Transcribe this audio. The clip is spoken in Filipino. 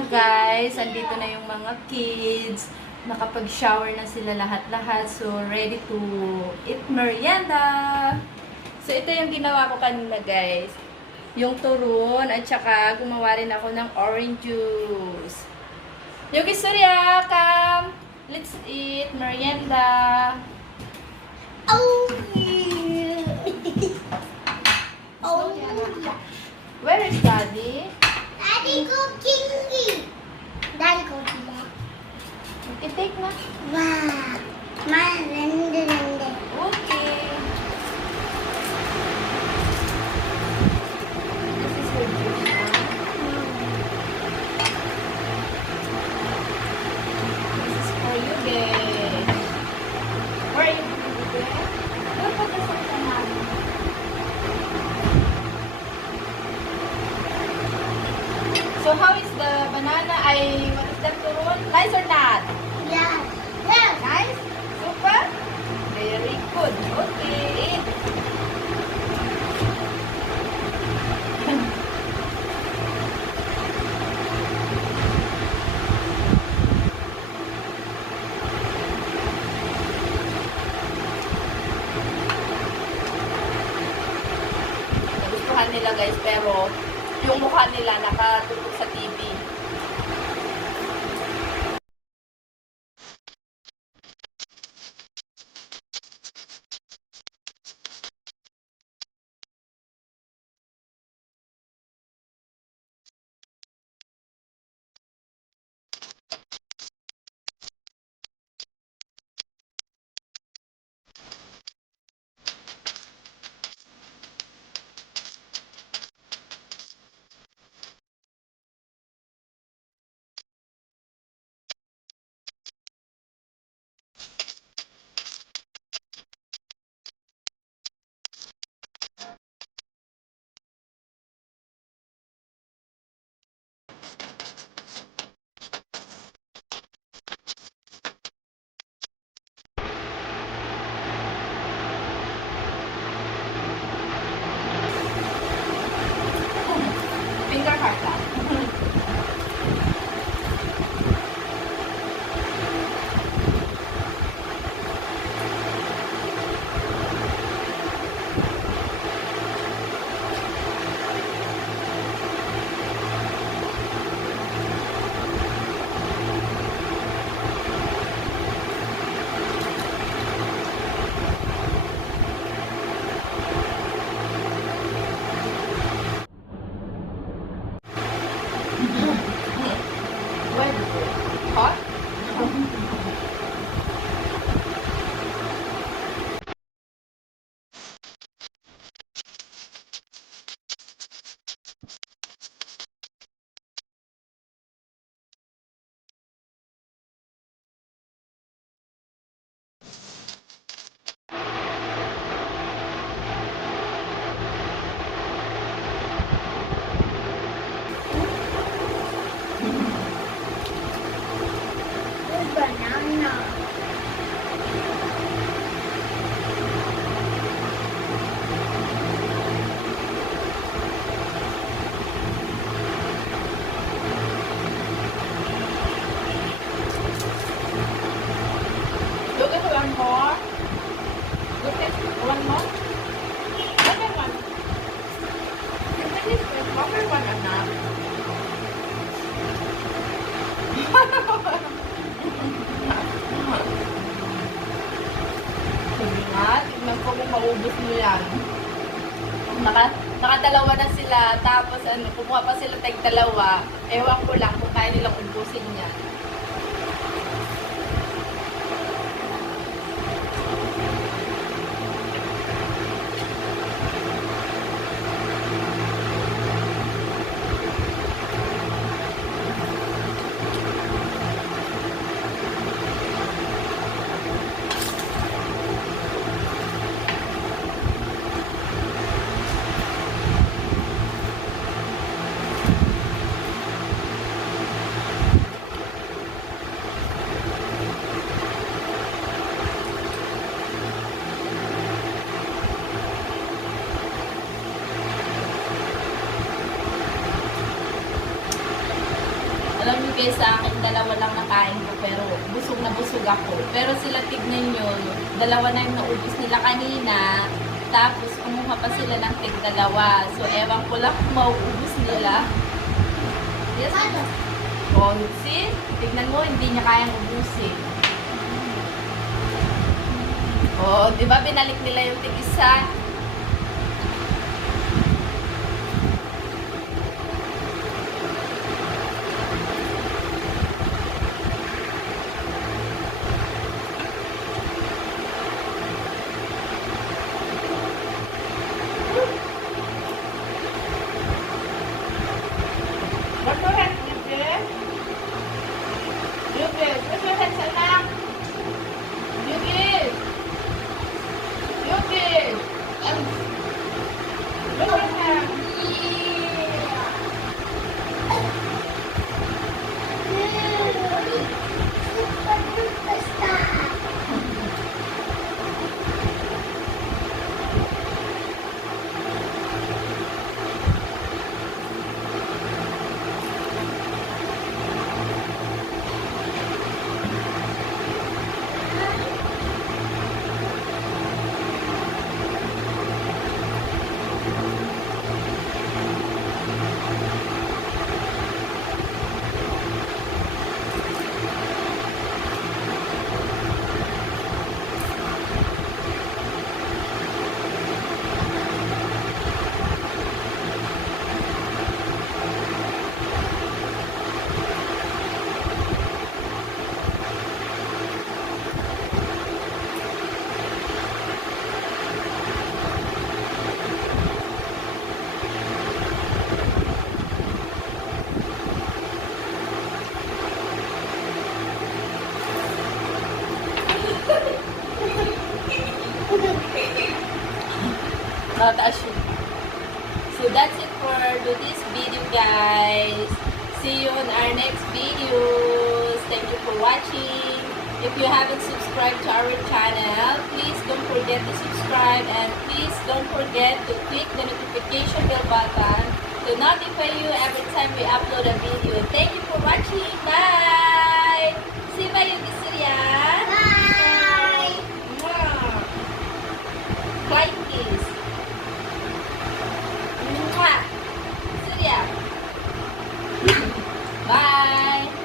na guys, andito na yung mga kids. Nakapag-shower na sila lahat-lahat. So, ready to eat merienda. So, ito yung ginawa ko kanina guys. Yung turon at saka gumawa rin ako ng orange juice. Yogi Surya, come! Let's eat merienda. Oh, yeah. Oh, yeah. Where is Daddy? Daddy cooking. Daddy cooking. Take na. Wow. Man, rende. Okay. This is your juice. This is for you guys. Where are you going to do it? Look at the sun. So how is the banana? What is that turon? Nice or not? Yes. Yes. Nice? Super? Very good. Okay, eat. Nagustuhan nila guys, pero yung mukha nila nakatutok sa TV. Finger heart lang. Where is it? Hot? This banana. Look at one more. Look at one more. Another one. Isn't this the proper one or not? Sige nga, tignan ko kung maubos mo yan. Nakadalawa na sila, tapos kumuha pa sila tag-dalawa. Ewan ko lang kung kaya nilang ubusin yan. Alam niyo guys, sa akin, dalawa lang nakain ko, pero busog na busog ako. Pero sila, tignan nyo, dalawa na yung naubos nila kanina, tapos kumuha pa sila ng tig-dalawa. So, ewan ko lang kung mauubos nila. Yes, Ano? oh, see? Tignan mo, hindi niya kayang ubusin. Oh, di ba binalik nila yung tig-isa? What your hands, Yuki? Yuki, put your hands anak. Yuki! Yuki! Put your hands. Super duper star. Mataas yun. So that's it for this video, guys. See you on our next videos. Thank you for watching. If you haven't subscribed to our channel, please don't forget to subscribe, and please don't forget to click the notification bell button to notify you every time we upload a video. Thank you for watching. Bye! See you, Yuki Surya.